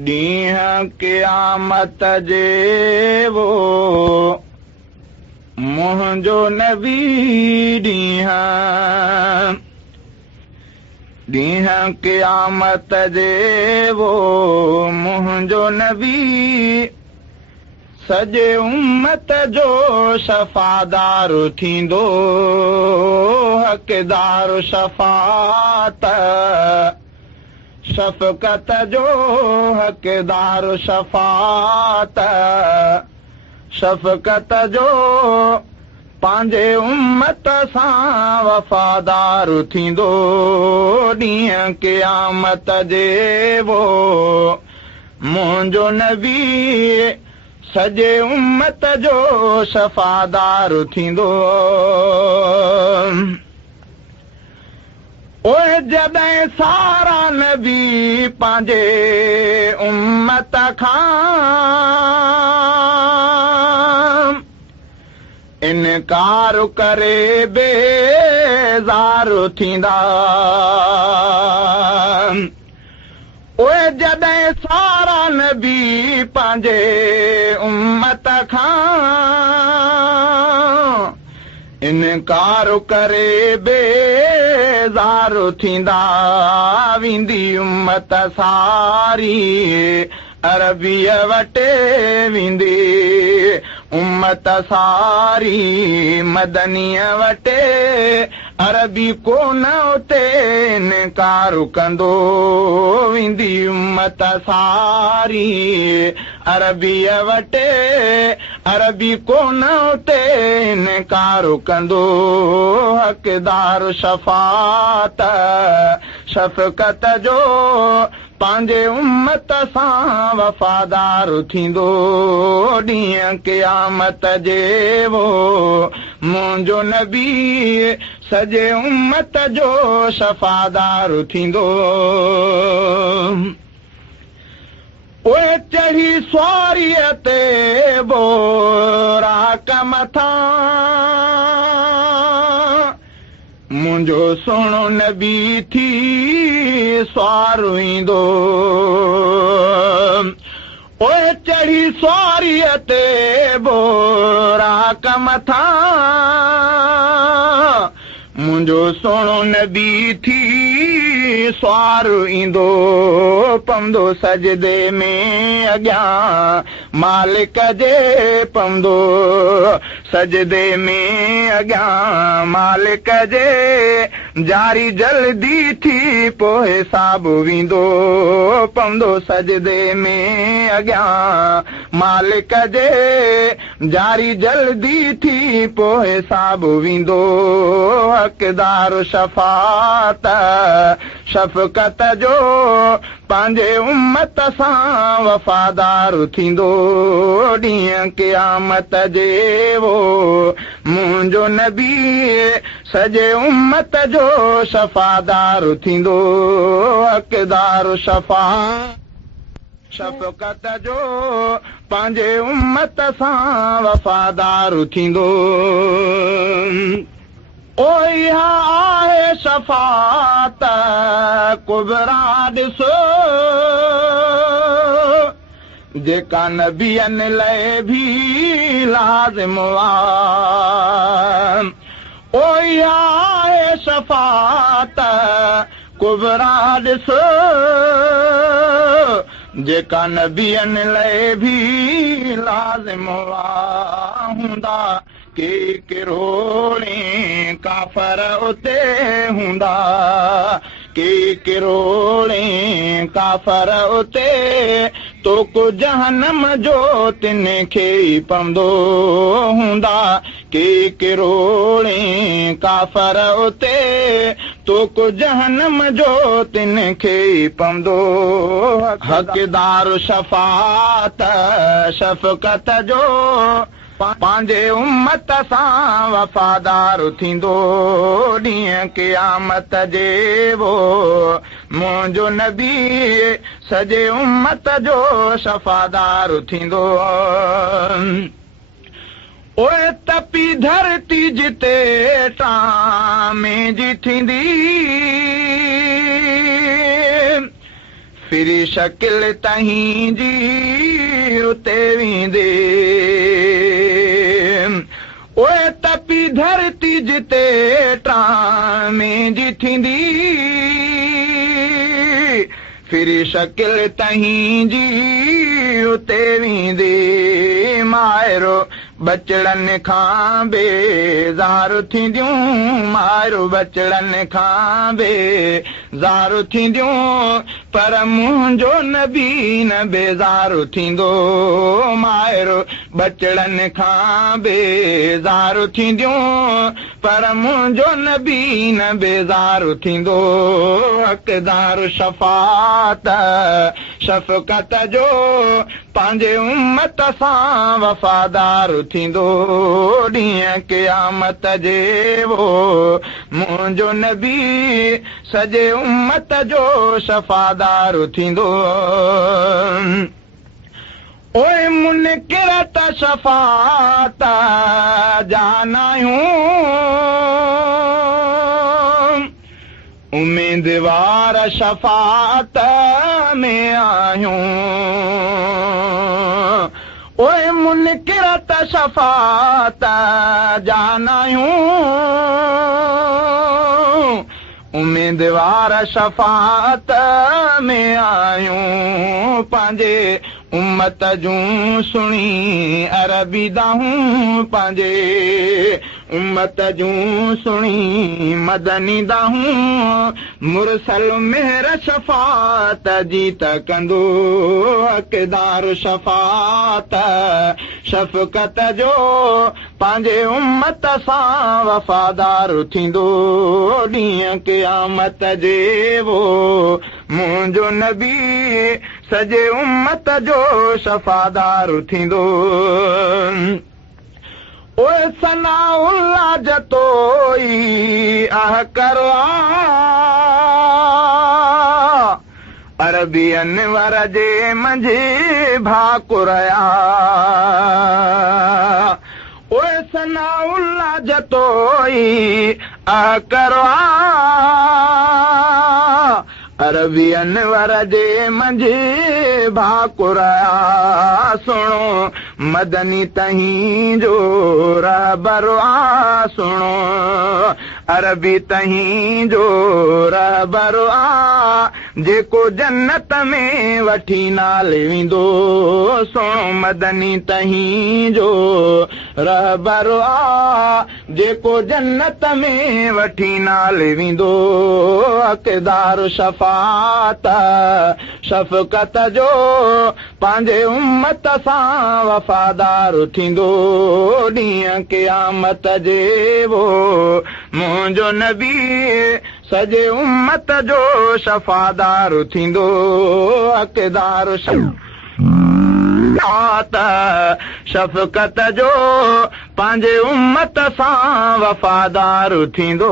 ॾींहं क़यामत जे वो मुंहिंजो नबी ॾींहं क़यामत जे वो मुंहिंजो नबी सॼे उम्मत जो शफ़ादार थींदो हक़दार शफ़ात शफ़क़त जो हक़दार शफ़ात शफ़क़त जो पंहिंजे उम्मत सां वफ़ादार थींदो ॾींहं क़यामत जे वो मुंहिंजो नबी सॼे उम्मत जो शफ़ादार थींदो ओए जॾहिं सारा नबी पंहिंजे उम्मत खां इनकार करे बेज़ार थींदा ओए जॾहिं सारा नबी पंहिंजे उम्मत खां इनकार करे बेज़ार थींदा वेंदी उम्मत सारी अरबीअ वटे वेंदी उम्मत सारी मदनीअ वटे अरबी कोन उते इनकार कंदो वेंदी उम्मत सारी अरबीअ वटे अरबी कोन उते इनकार कंदो हक़दार शफ़ात शफ़क़त जो पंहिंजे उम्मत सां वफ़ादार थींदो ॾींहं क़यामत जे वो मुंहिंजो नबी सॼे उम्मत जो शफ़ादार थींदो ओए चढ़ी सवारीअ ते बोराक मथां मुंहिंजो सुहिणो नबी थी सवार ईंदो ओए चढ़ी सवारीअ ते बोराक मथां मुंहिंजो सुहिणो नबी थी सवार ईंदो पवंदो सजदे में अॻियां मालिक जे पवंदो सजदे में अॻियां मालिक जे जारी जल्दी थी पोइ हिसाब वेंदो पवंदो सजदे में अॻियां मालिक जे जारी जल्दी थी पोइ हिसाब वेंदो हक़दार शफ़ात शफ़क़त जो पंहिंजे उम्मत सां वफ़ादार थींदो ॾींहं क़यामत जे वो मुंहिंजो नबी सॼे उम्मत जो शफ़ादार थींदो हक़दार शफ़ात शफ़क़त जो पंहिंजे उम्मत सां वफ़ादार थींदो ओ इहा आहे शफ़ात कुबरा ॾिसो जेका नबियनि लाइ बि लाज़िम आहे ओ इहा आहे शफ़ात कुबरा ॾिसो जेका नबियनि लाइ बि लाज़िम हूंदा के किरोड़े काफ़र उते हूंदा के किरोड़े काफ़र उते तो को जहन्नम जो तिन खे पवंदो हूंदा के किरोड़े काफ़र उते तो को जहन्नम जो तिन खे पवंदो हक़दार शफ़ात शफ़क़त जो पंहिंजे उम्मत सां वफ़ादार थींदो ॾींहं क़यामत जे वो मुंहिंजो नबी सॼे उम्मत जो शफ़ादार थींदो ओए तपी धरती जिते टामे जी थींदी फिरी शकिल तहीं जी उते वेंदे ओए तपी धरती जिते टामें जी थींदी फिरी शकिल तहीं जी उते वेंदे मायरो बचड़नि खां बेज़ार थींदियूं मायरो बचड़नि खां बेज़ार थींदियूं पर मुंहिंजो नबी न बेज़ार थींदो मायरो बचड़नि खां बेज़ार थींदियूं पर मुंहिंजो नबी न बेज़ार थींदो हक़दार शफ़ात शफ़क़त जो पंहिंजे उम्मत सां वफ़ादार थींदो ॾींहं क़यामत जे वो मुंहिंजो नबी सॼे उम्मत जो शफ़ादार थींदो ओए मुनकिर त शफ़ात जानायूं उम्मीदवार शफ़ात में आहियूं ओए मुनकिर त शफ़ात जानायूं उम्मीदवार शफ़ात में आहियूं पंहिंजे उम्मत जूं सुणी अरबी दाहूं पंहिंजे उम्मत जूं सुणी मदनी दाहूं मुरसल मेहर शफ़ात जी त कंदो हक़दार शफ़ात शफ़क़त जो पंहिंजे उम्मत सां वफ़ादार थींदो ॾींहं क़यामत जे वो मुंहिंजो नबी सॼे उम्मत जो शफ़ादार थींदो ओए सनाउल्लाह जतोई आह करवा अरबी अनवर जे मंझि भाकुरया ओए सनाउल्लाह जतोई आह करवा अरबी अनवर जे मंझि भाकुरया सुणो मदनी तहीं जो रहबर आ सुणो अरबी तहीं जो रहबर आ जेको जन्नत में वठी नाल वेंदो सुणो मदनी तहीं जो रहबर आ जेको जन्नत में वठी नाल वेंदो हक़दार शफ़ात शफ़क़त जो पंहिंजे उम्मत सां वफ़ादार थींदो ॾींहं क़यामत जे वो मुंहिंजो नबी सॼे उम्मत जो शफ़ादार थींदो हक़दार शफ़क़त जो पंहिंजे उम्मत सां वफ़ादार थींदो